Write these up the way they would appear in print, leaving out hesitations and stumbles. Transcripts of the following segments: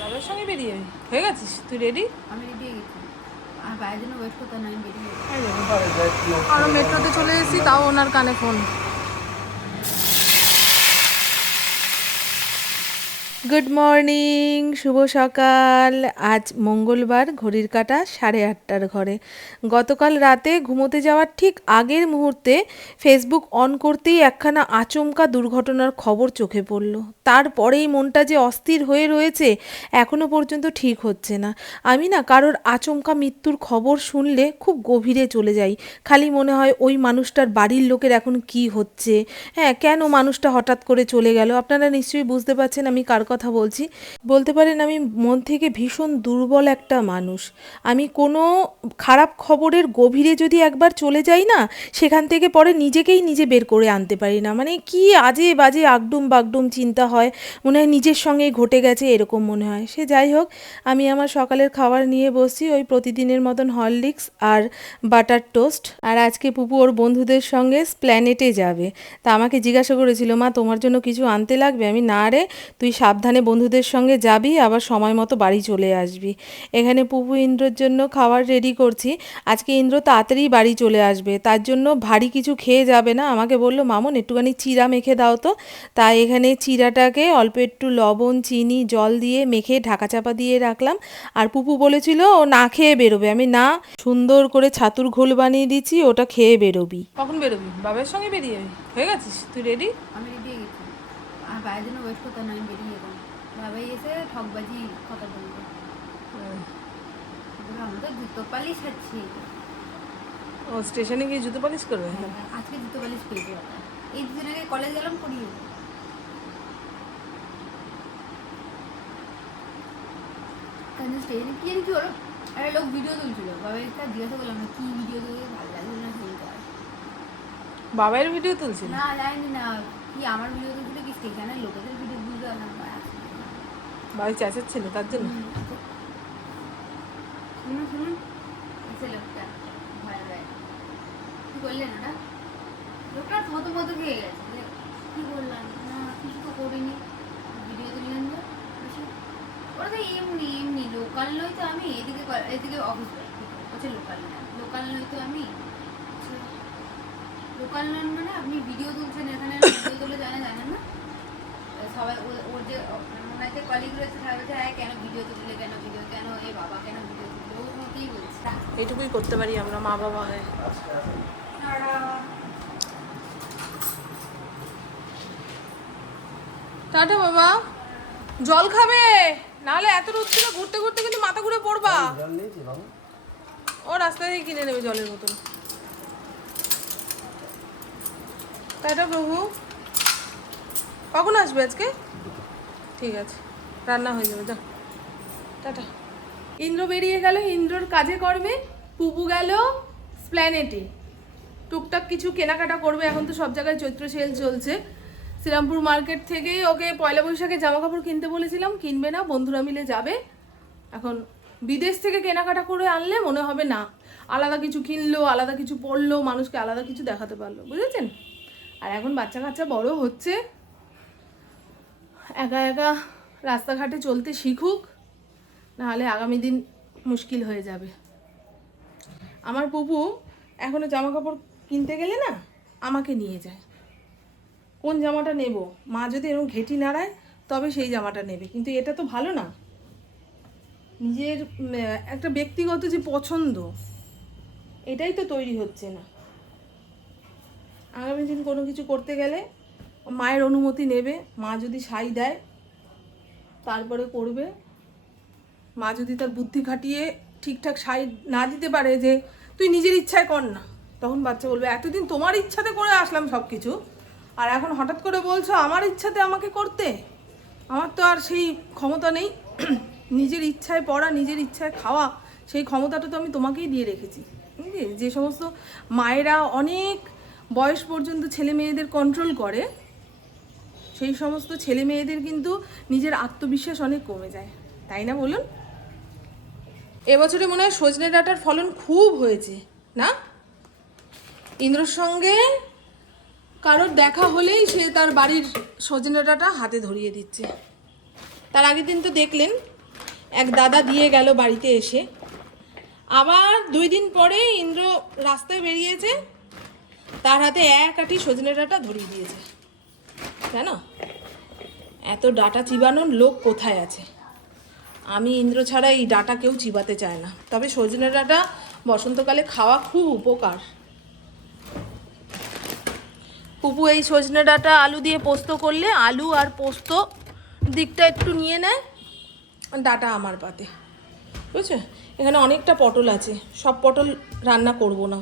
বাবার সঙ্গে বেরিয়ে হয়ে গেছিস তুই রেডি? আমি রেডি হয়ে গেছি। আর বাইরের জন্য ওয়েট করতে না, আমি বেরিয়ে গেছি। আমরা মেট্রোতে চলে এসেছি, তাও ওনার কানে ফোন। গুড মর্নিং, শুভ সকাল। আজ মঙ্গলবার, ঘড়ির কাঁটা 8:30টার ঘরে। গতকাল রাতে ঘুমোতে যাওয়ার ঠিক আগের মুহূর্তে ফেসবুক অন করতেই একখানা আচমকা দুর্ঘটনার খবর চোখে পড়ল। তারপরেই মনটা যে অস্থির হয়ে রয়েছে এখনও পর্যন্ত ঠিক হচ্ছে না। আমি না কারোর আচমকা মৃত্যুর খবর শুনলে খুব গভীরে চলে যাই। খালি মনে হয় ওই মানুষটার বাড়ির লোকের এখন কি হচ্ছে, হ্যাঁ কেন মানুষটা হঠাৎ করে চলে গেল। আপনারা নিশ্চয়ই বুঝতে পারছেন আমি কার কথা বলছি। বলতে পারেন আমি মন থেকে ভীষণ দুর্বল একটা মানুষ। আমি কোনো খারাপ খবরের গভীরে যদি একবার চলে যাই না, সেখান থেকে পরে নিজেকেই নিজে বের করে আনতে পারি না। মানে কি আজে বাজে আগডুম বাগডুম চিন্তা হয়, মনে হয় নিজের সঙ্গেই ঘটে গেছে এরকম মনে হয়। সে যাই হোক, আমি আমার সকালের খাবার নিয়ে বসছি, ওই প্রতিদিনের মতন হরলিক্স আর বাটার টোস্ট। আর আজকে পুপু ওর বন্ধুদের সঙ্গে স্প্ল্যানেটে যাবে। তা আমাকে জিজ্ঞাসা করেছিল, মা তোমার জন্য কিছু আনতে লাগবে? আমি না রে, তুই সাবধানে বন্ধুদের সঙ্গে যাবি, আবার সময় মতো বাড়ি চলে আসবি। এখানে পুপু ইন্দ্রর জন্য খাবার রেডি করছি। আজকে ইন্দ্র তাড়াতাড়ি বাড়ি চলে আসবে, তার জন্য ভারী কিছু খেয়ে যাবে না। আমাকে বললো, মামুন একটুখানি চিড়া মেখে দাও তো। তাই এখানে চিড়াটাকে অল্প একটু লবণ, চিনি, জল দিয়ে মেখে ঢাকা চাপা দিয়ে রাখলাম। আর পুপু বলেছিল ও না খেয়ে বেরোবে। আমি না, সুন্দর করে ছাতুর ঘোল বানিয়ে দিচ্ছি, ওটা খেয়ে বেরোবি। কখন বেরোবি? বাবার সঙ্গে বেরিয়ে হয়ে গেছিস তুই রেডি? আমি রেডি হয়ে গেছি। আর বাইরের জন্য ওয়েট করতে না, আমি বেরিয়ে গেলাম। বাবাই এসে ঠকবাজি কথা বলবে। আমরা তো জুতো পালিশ খাচ্ছি। ও স্টেশনে গিয়ে জুতো পালিশ করবে? হ্যাঁ, আজকে জুতো পালিশ পেয়েছি আমরা। এই দুদিন আগে কলেজ গেলাম, পড়িয়ে কেন স্টেশনে কি জানি কি হলো, একটা লোক ভিডিও তুলছিল। বাবাই একটা জিজ্ঞাসা করলাম কি ভিডিও তুলে, ভালো লাগলো না সেই কর। বাবার ভিডিও তুলছিল? না জানি না কি আমার ভিডিও তুলছিল, কি স্টেশনের লোকেদের ভিডিও বুঝতে পারলাম না। বাড়ি চেঁচাচ্ছিল তার জন্য? শুনুন শুনুন, এসে লোকটা ভয় ভয় কি করলেন ওটা? লোকটা থতো মতো খেয়ে গেছে। কি বললাম না, কিছু তো করিনি, ভিডিও তুললেন যে। ওরা তো এমনি এমনি লোকাল নয় তো। আমি এদিকে এদিকে অফিস বলছে লোকাল না, লোকাল নয় তো আমি। লোকাল নন মানে আপনি ভিডিও তুলছেন এখানে, ভিডিও তুলে জানেন না সবাই। ওর যে ওনার যে কলিগ রয়েছে সবাই বলছে, হ্যাঁ কেন ভিডিও তুললে, কেন ভিডিও, কেন এ বাবা কেন ভিডিও তুললে, ও ওকেই বলছে। এইটুকুই করতে পারি আমরা মা বাবা হয়ে। টাটা বাবা, জল খাবে? নাহলে এত রোদ্দুরে ঘুরতে ঘুরতে কিন্তু মাথা ঘুরে পড়বা। ও রাস্তা থেকে কিনে নেবে জলের বোতল। টাটা প্রভু। কখন আসবে আজকে? ঠিক আছে, রান্না হয়ে যাবে, যা টাটা। ইন্দ্র বেরিয়ে গেল ইন্দ্রর কাজে কর্মে, পুপু গেল স্প্ল্যানেটে টুকটাক কিছু কেনাকাটা করবে। এখন তো সব জায়গায় চৈত্র সেল চলছে। শ্রীরামপুর মার্কেট থেকেই ওকে পয়লা বৈশাখে জামা কাপড় কিনতে বলেছিলাম, কিনবে না, বন্ধুরা মিলে যাবে। এখন বিদেশ থেকে কেনাকাটা করে আনলে মনে হবে না আলাদা কিছু কিনলো, আলাদা কিছু পরলো, মানুষকে আলাদা কিছু দেখাতে পারলো, বুঝেছেন? আর এখন বাচ্চা কাচ্চা বড় হচ্ছে, একা একা রাস্তাঘাটে চলতে শিখুক, নাহলে আগামী দিন মুশকিল হয়ে যাবে। আমার পুপু এখনও জামা কাপড় কিনতে গেলে না আমাকে নিয়ে যায়। কোন জামাটা নেব, মা যদি এরকম ঘেঁটি নাড়ায় তবে সেই জামাটা নেবে, কিন্তু এটা তো ভালো না। নিজের একটা ব্যক্তিগত যে পছন্দ, এটাই তো তৈরি হচ্ছে না। আগামী দিন কোনো কিছু করতে গেলে মায়ের অনুমতি নেবে, মা যদি সাই দেয় তারপরে করবে। মা যদি তার বুদ্ধি খাটিয়ে ঠিকঠাক সাই না দিতে পারে যে তুই নিজের ইচ্ছায় কর না, তখন বাচ্চা বলবে এতদিন তোমার ইচ্ছাতে করে আসলাম সব কিছু, আর এখন হঠাৎ করে বলছো আমার ইচ্ছাতে আমাকে করতে। আমার তো আর সেই ক্ষমতা নেই। নিজের ইচ্ছায় পড়া, নিজের ইচ্ছায় খাওয়া, সেই ক্ষমতাটা তো আমি তোমাকেই দিয়ে রেখেছি। বুঝলি, যে সমস্ত মায়েরা অনেক বয়স পর্যন্ত ছেলে মেয়েদের কন্ট্রোল করে, সেই সমস্ত ছেলে মেয়েদের কিন্তু নিজের আত্মবিশ্বাস অনেক কমে যায়, তাই না বলুন? এবছরে মনে হয় সজনে ডাঁটার ফলন খুব হয়েছে না? ইন্দ্রর সঙ্গে কারোর দেখা হলেই সে তার বাড়ির সজনে ডাঁটা হাতে ধরিয়ে দিচ্ছে। তার আগের দিন তো দেখলেন এক দাদা দিয়ে গেল বাড়িতে এসে, আবার 2 দিন পরে ইন্দ্র রাস্তায় বেরিয়েছে, তার হাতে এক আঁটি সজনে ডাঁটা ধরিয়ে দিয়েছে। কেন? এত ডাঁটা চিবানোর লোক কোথায় আছে? আমি ইন্দ্র ছাড়া এই ডাঁটা কেউ চিবাতে চায় না। তবে সজনে ডাঁটা বসন্তকালে খাওয়া খুব উপকার। পুপু এই সজনে ডাঁটা আলু দিয়ে পোস্ত করলে আলু আর পোস্ত দিকটা একটু নিয়ে নেয়, ডাঁটা আমার পাতে, বুঝছো? এখানে অনেকটা পটল আছে, সব পটল রান্না করব না।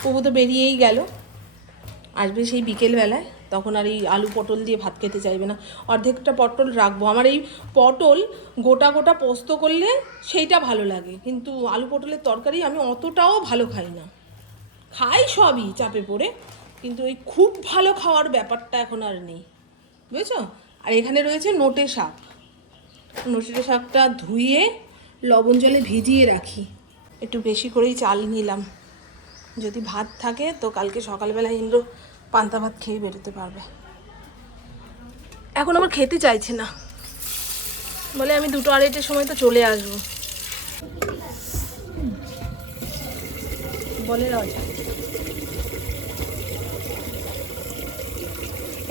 পুপু তো বেরিয়েই গেল, আসবে সেই বিকেলবেলায়, তখন আর এই আলু পটল দিয়ে ভাত খেতে চাইবে না। অর্ধেকটা পটল রাখবো। আমার এই পটল গোটা গোটা পোস্ত করলে সেইটা ভালো লাগে, কিন্তু আলু পটলের তরকারি আমি অতটাও ভালো খাই না। খাই সবই চাপে পড়ে, কিন্তু ওই খুব ভালো খাওয়ার ব্যাপারটা এখন আর নেই, বুঝেছো? আর এখানে রয়েছে নোটে শাক। নোটে শাকটা ধুয়ে লবণ জলে ভিজিয়ে রাখি। একটু বেশি করেই চাল নিলাম, যদি ভাত থাকে তো কালকে সকালবেলা ইন্দ্র পান্তা ভাত খেয়ে বেরোতে পারবে। এখন আমার খেতে চাইছে না, বলে আমি 2-2:30টার সময় তো চলে আসবো। বলে রাজা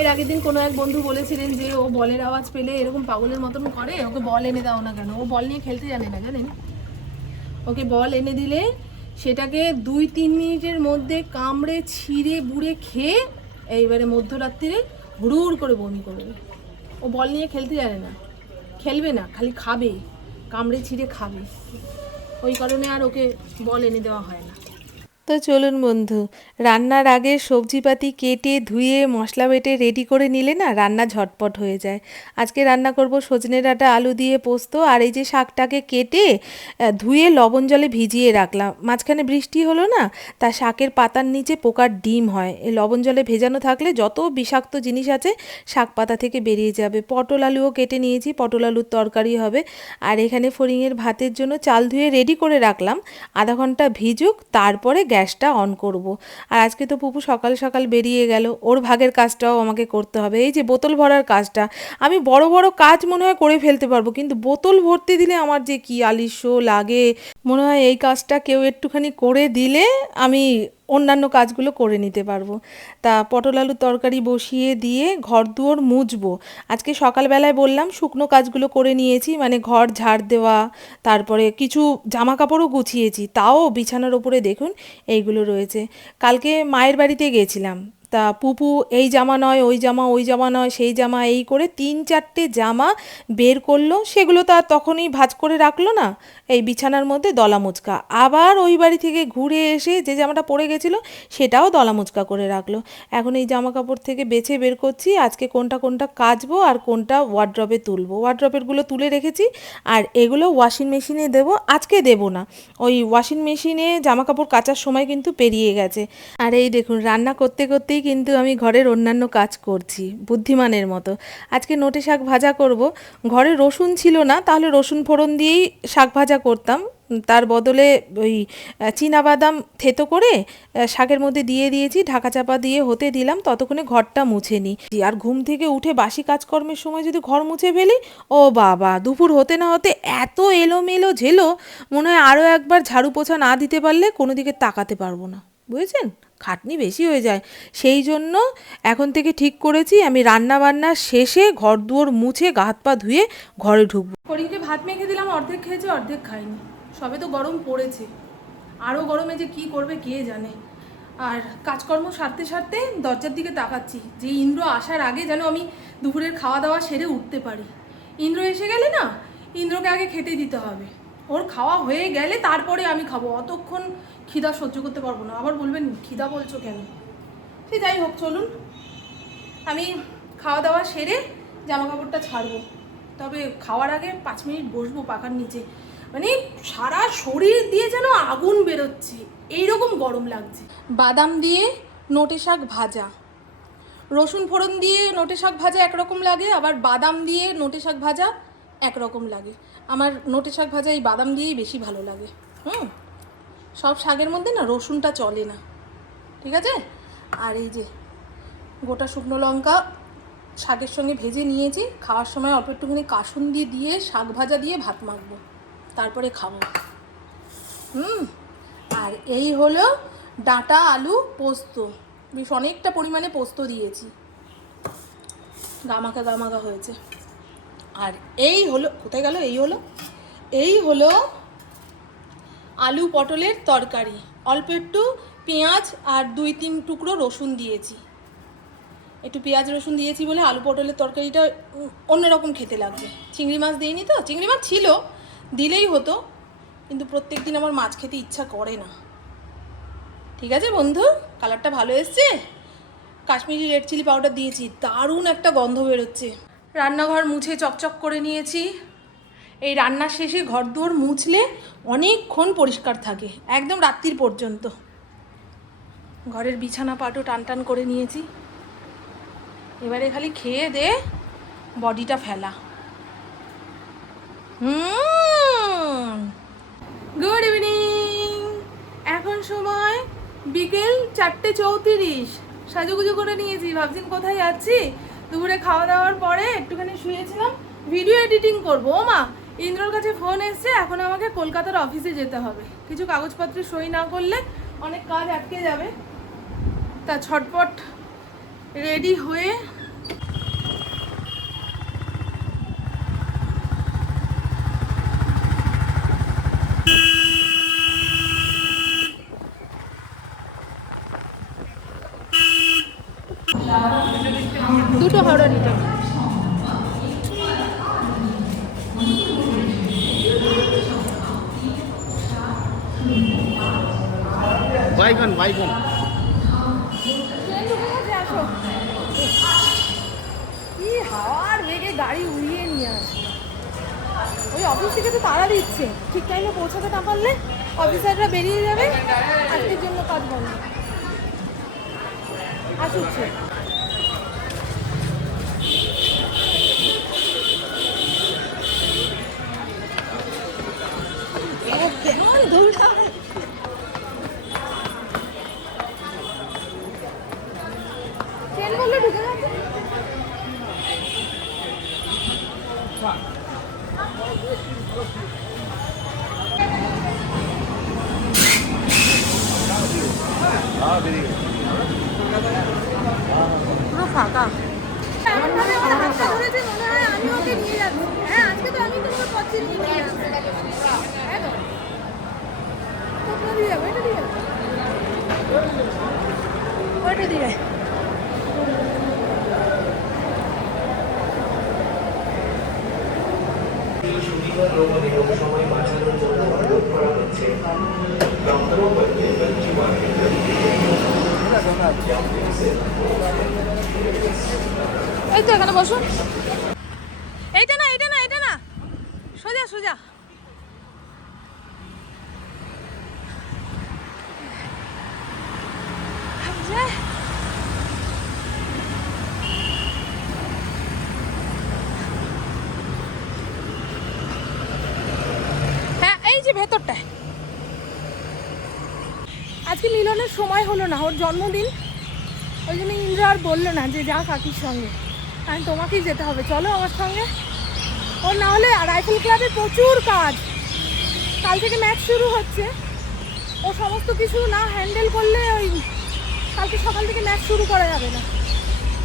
এর আগের দিন কোনো এক বন্ধু বলেছিলেন যে ও বলের আওয়াজ পেলে এরকম পাগলের মতন করে, ওকে বল এনে দাও না কেন? ও বল নিয়ে খেলতে জানে না, জানেন? ওকে বল এনে দিলে সেটাকে 2-3 মিনিটের মধ্যে কামড়ে ছিঁড়ে বুড়ে খেয়ে এইবারে মধ্যরাত্রিরে হুড়ুড় করে বমি করবে। ও বল নিয়ে খেলতে জানে না, খেলবে না, খালি খাবে, কামড়ে ছিঁড়ে খাবে। ওই কারণে আর ওকে বল এনে দেওয়া হয় না। তো চলুন বন্ধু, রান্নার আগে সবজিপাতি কেটে ধুয়ে মশলা বেটে রেডি করে নিলে না রান্না ঝটপট হয়ে যায়। আজকে রান্না করব সজনে ডাঁটা আলু দিয়ে পোস্ত। আর এই যে শাকটাকে কেটে ধুয়ে লবণ জলে ভিজিয়ে রাখলাম, মাঝখানে বৃষ্টি হলো না, তা শাকের পাতার নিচে পোকার ডিম হয়। এই লবণ জলে ভেজানো থাকলে যত বিষাক্ত জিনিস আছে শাক পাতা থেকে বেরিয়ে যাবে। পটল আলুও কেটে নিয়েছি, পটল আলুর তরকারি হবে। আর এখানে ফড়িংয়ের ভাতের জন্য চাল ধুয়ে রেডি করে রাখলাম, আধা ঘন্টা ভিজুক, তারপরে গ্যাসটা অন করব। আর আজকে তো পুপু সকাল সকাল বেরিয়ে গেল, ওর ভাগের কাজটাও আমাকে করতে হবে। এই যে বোতল ভরার কাজটা, আমি বড় বড় কাজ মনে হয় করে ফেলতে পারবো, কিন্তু বোতল ভর্তি দিলে আমার যে কি আলিস্য লাগে। মনে হয় এই কাজটা কেউ একটুখানি করে দিলে আমি অন্যান্য কাজগুলো করে নিতে পারবো। তা পটল আলুর তরকারি বসিয়ে দিয়ে ঘর দুয়ার মুছবো। আজকে সকালবেলায় বললাম শুকনো কাজগুলো করে নিয়েছি, মানে ঘর ঝাড় দেওয়া, তারপরে কিছু জামা কাপড়ও গুছিয়েছি, তাও বিছানার ওপরে দেখুন এইগুলো রয়েছে। কালকে মায়ের বাড়িতে গেছিলাম, তা পুপু এই জামা নয় ওই জামা, ওই জামা নয় সেই জামা, এই করে 3-4টে জামা বের করলো। সেগুলো তো আর তখনই ভাঁজ করে রাখলো না, এই বিছানার মধ্যে দলা মুচকা। আবার ওই বাড়ি থেকে ঘুরে এসে যে জামাটা পরে গেছিলো সেটাও দলা মুচকা করে রাখলো। এখন এই জামা কাপড় থেকে বেছে বের করছি আজকে কোনটা কোনটা কাচবো আর কোনটা ওয়ার্ড্রবে তুলবো। ওয়ার্ড্রবেরগুলো তুলে রেখেছি, আর এগুলো ওয়াশিং মেশিনে দেবো। আজকে দেবো না, ওই ওয়াশিং মেশিনে জামা কাপড় কাচার সময় কিন্তু পেরিয়ে গেছে। আর এই দেখুন রান্না করতে করতেই কিন্তু আমি ঘরের অন্যান্য কাজ করছি বুদ্ধিমানের মতো। আজকে নোটে শাক ভাজা করব। ঘরে রসুন ছিল না, তাহলে রসুন ফোড়ন দিয়েই শাক ভাজা করতাম, তার বদলে ওই চীনাবাদাম থেতো করে শাকের মধ্যে দিয়ে দিয়েছি, ঢাকা চাপা দিয়ে হতে দিলাম, ততক্ষণে ঘরটা মুছে নিই। আর ঘুম থেকে উঠে বাসি কাজকর্মের সময় যদি ঘর মুছে ফেলি, ও বাবা, দুপুর হতে না হতে এত এলোমেলো ঝেলো, মনে হয় আরও একবার ঝাড়ু পোছা না দিতে পারলে কোনো দিকে তাকাতে পারবো না, বুঝেছেন? খাটনি বেশি হয়ে যায়। সেই জন্য এখন থেকে ঠিক করেছি আমি রান্না বান্না শেষে ঘর দুয়ার মুছে গা হাত পা ধুয়ে ঘরে ঢুকবো। করিকে ভাত মেখে দিলাম, অর্ধেক খেয়েছে অর্ধেক খাইনি। সবে তো গরম পড়েছে, আরও গরমে যে কি করবে কে জানে। আর কাজকর্ম সারতে সারতে দরজার দিকে তাকাচ্ছি যে ইন্দ্র আসার আগে যেন আমি দুপুরের খাওয়া দাওয়া সেরে উঠতে পারি। ইন্দ্র এসে গেলে না, ইন্দ্রকে আগে খেতে দিতে হবে, ওর খাওয়া হয়ে গেলে তারপরে আমি খাবো। অতক্ষণ খিদা সহ্য করতে পারবো না। আবার বলবেন খিদা বলছো কেন? সে যাই হোক, চলুন আমি খাওয়া দাওয়া সেরে জামা কাপড়টা ছাড়বো। তবে খাওয়ার আগে 5 মিনিট বসবো পাখার নিচে, মানে সারা শরীর দিয়ে যেন আগুন বেরোচ্ছে, এইরকম গরম লাগছে। বাদাম দিয়ে নোটে শাক ভাজা, রসুন ফোড়ন দিয়ে নোটে শাক ভাজা একরকম লাগে, আবার বাদাম দিয়ে নোটে শাক ভাজা একরকম লাগে। আমার নোটে শাক ভাজা এই বাদাম দিয়েই বেশি ভালো লাগে। সব শাকের মধ্যে না রসুনটা চলে না, ঠিক আছে? আর এই যে গোটা শুকনো লঙ্কা শাকের সঙ্গে ভেজে নিয়েছি, খাওয়ার সময় অল্প একটুখানি কাসুন্দি দিয়ে শাক ভাজা দিয়ে ভাত মাখবো, তারপরে খাবো। আর এই হলো ডাঁটা আলু পোস্ত, বেশ অনেকটা পরিমাণে পোস্ত দিয়েছি, গামাখা গামাখা হয়েছে। আর এই হলো, কোথায় গেল, এই হলো আলু পটলের তরকারি, অল্প একটু পেঁয়াজ আর 2-3 টুকরো রসুন দিয়েছি, একটু পেঁয়াজ রসুন দিয়েছি বলে আলু পটলের তরকারিটা অন্যরকম খেতে লাগবে। চিংড়ি মাছ দিইনি তো, চিংড়ি মাছ ছিল দিলেই হতো, কিন্তু প্রত্যেক দিন আমার মাছ খেতে ইচ্ছা করে না। ঠিক আছে বন্ধু, কালারটা ভালো এসছে, কাশ্মীরি রেড চিলি পাউডার দিয়েছি, দারুণ একটা গন্ধ বেরোচ্ছে। রান্নাঘর মুছে চকচক করে নিয়েছি। এই রান্নার শেষে ঘরদোর মুছলে অনেকক্ষণ পরিষ্কার থাকে, একদম রাত্রির পর্যন্ত। ঘরের বিছানা পাটও টান টান করে নিয়েছি, এবারে খালি খেয়ে দে বডিটা ফেলা। গুড ইভিনিং, এখন সময় বিকেল 4:34। সাজুগুজু করে নিয়েছি, ভাবছেন কোথায় যাচ্ছি। দুপুরে খাওয়া দাওয়ার পরে একটুখানি শুয়েছিলাম, ভিডিও এডিটিং করবো। ও মা, ইন্দ্রর কাছে ফোন এসছে, এখন আমাকে কলকাতার অফিসে যেতে হবে, কিছু কাগজপত্রে সই না করলে অনেক কাজ আটকে যাবে। তা ছটপট রেডি হয়ে দুটো হাওড়া নিতে হবে। বাইগন বাইগন কি হাওয়ার বেগে গাড়ি উড়িয়ে নিয়ে আসে। ওই অফিস থেকে তো তাড়া দিচ্ছে, ঠিক টাইমে পৌঁছাতে না পারলে অফিসাররা বেরিয়ে যাবে, আজকের জন্য কাজ বন্ধ। আসুচ্ছে কেমন দৌড়ায়। ট্রেন বললে ঢুকে যাচ্ছে। পুরো ফাঁকা। এমনভাবে আমার হাতটা ধরেছে মনে হয় আমি ওকে নিয়ে যাচ্ছি। হ্যাঁ, আজকে তো আমি তোমার পথে নিয়ে যাচ্ছি। হ্যাঁ তো কোথায় দিয়ে যাবো, এটা দিয়ে যাবো, ওইটা দিয়ে। সময় বাঁচানোর জন্য অনুরোধ করা হচ্ছে। এই তো এখানে বসুন। এইটা না, এটা না, এটা না, সোজা সোজা। হ্যাঁ, এই যে ভেতরটায়। আজকে মিলনের সময় হলো না, ওর জন্মদিন, ওই জন্য ইন্দ্র আর বললো না যে যা কাকির সঙ্গে, আমি তোমাকেই যেতে হবে, চলো আমার সঙ্গে। ওর না হলে রাইফেল ক্লাবে প্রচুর কাজ, কাল থেকে ম্যাচ শুরু হচ্ছে, ও সমস্ত কিছু না হ্যান্ডেল করলে ওই কালকে সকাল থেকে ম্যাচ শুরু করা যাবে না,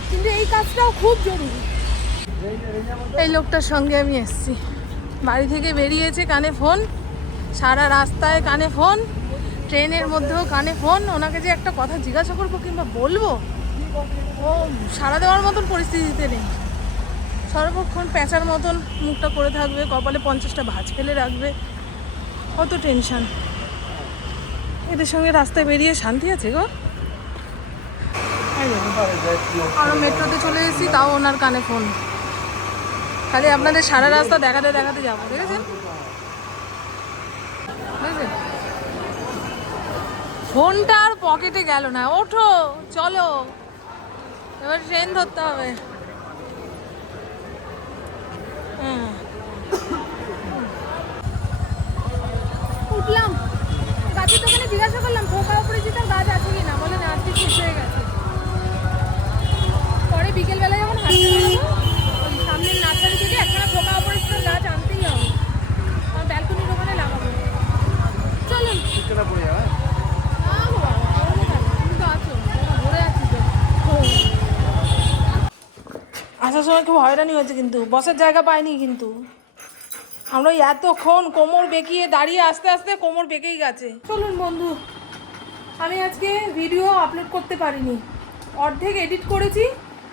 কিন্তু এই কাজটাও খুব জরুরি। এই লোকটার সঙ্গে আমি এসেছি, বাড়ি থেকে বেরিয়েছে, কানে ফোন, সারা রাস্তায় কানে ফোন, ট্রেনের মধ্যেও কানে ফোন। ওনাকে যে একটা কথা জিজ্ঞাসা করবো কিংবা বলবো, ও সাড়া দেওয়ার মতন পরিস্থিতিতে নেই, সর্বক্ষণ প্যাঁচার মতন মুখটা করে থাকবে, কপালে 50টা ভাঁজ ফেলে রাখবে, কত টেনশন। এদের সঙ্গে রাস্তায় বেরিয়ে শান্তি আছে গো। আরও মেট্রোতে চলে এসেছি, তাও ওনার কানে ফোন, খালি আপনাদের সারা রাস্তা দেখাতে দেখাতে যাবো, দেখেছেন, বুঝলেন। ফোনটা আর পকেটে গেল না, ওঠো চলো এবার ট্রেন ধরতে হবে। হ্যাঁ, উঠলাম, গাছের দোকানে জিজ্ঞাসা করলাম পোকা অপরিচিত গাছ আছে কিনা, বলে না আজকে শেষ হয়ে গেছে। আসার সময় খুব হয়রানি হয়েছে, কিন্তু বসার জায়গা পাইনি। কিন্তু আমরা ওই এতক্ষণ কোমর বেঁকিয়ে দাঁড়িয়ে আস্তে আস্তে কোমর বেঁকেই গেছে। চলুন বন্ধু, আমি আজকে ভিডিও আপলোড করতে পারিনি, অর্ধেক এডিট করেছি,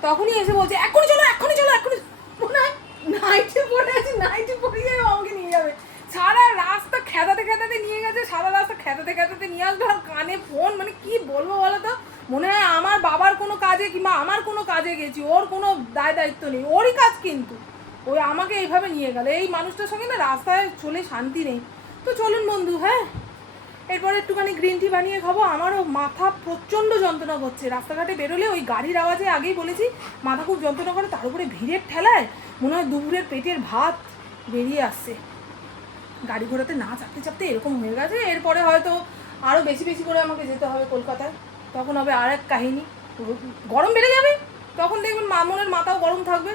তখনই এসে বলছে এখনই চলো এখনই চলো এখনই। মনে হয় নাইটি পরে আছি, নাইটি পরে যাবে, আমাকে নিয়ে যাবে। সারা রাস্তা খেদাতে খেদাতে নিয়ে গেছে, সারা রাস্তা খেদাতে খেদাতে নিয়ে আসবে, আর কানে ফোন। মানে কি বলবো বলো তো, মনে হয় আমার বাবার কোনো কাজে কিংবা আমার কোনো কাজে গেছি, ওর কোনো দায় দায়িত্ব নেই, ওরই কাজ। কিন্তু ওই আমাকে এইভাবে নিয়ে গেল, এই মানুষটার সঙ্গে না রাস্তায় চলে শান্তি নেই। তো চলুন বন্ধু, হ্যাঁ এরপরে একটুখানি গ্রিন টি বানিয়ে খাবো। আমারও মাথা প্রচণ্ড যন্ত্রণা করছে, রাস্তাঘাটে বেরোলে ওই গাড়ির আওয়াজে, আগেই বলেছি মাথা খুব যন্ত্রণা করে, তার উপরে ভিড়ের ঠেলায় মনে হয় দুপুরের পেটের ভাত বেরিয়ে আসছে। গাড়ি ঘোড়াতে না চাপতে চাপতে এরকম হয়ে গেছে। এরপরে হয়তো আরও বেশি বেশি করে আমাকে যেতে হবে কলকাতায়, তখন হবে আর এক কাহিনী। গরম বেড়ে যাবে, তখন দেখবেন মামনের মাথাও গরম থাকবে,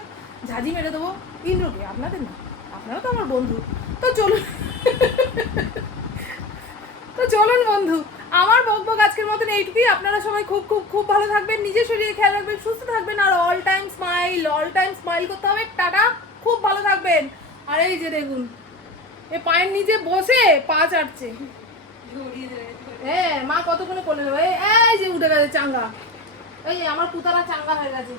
ঝাঁঝি মেরে দেবো। ইন্দ্রকে, আপনাদের না, আপনারা তো আমার বন্ধু। তো চলুন তো চলুন বন্ধু, আমার বকবক আজকের মতন এইটুকুই। আপনারা সবাই খুব খুব খুব ভালো থাকবেন, নিজের শরীরে খেয়াল রাখবেন, সুস্থ থাকবেন, আর অল টাইম স্মাইল করতে হবে। টাটা, খুব ভালো থাকবেন। আর এই যে দেখুন, এ পায়ের নিচে বসে পা চাটছে। হ্যাঁ, মা কতক্ষণে কোলে নেবে। এই যে উঠে গেছে চাঙ্গা, এই যে আমার পুতারা চাঙ্গা হয়ে গেছে।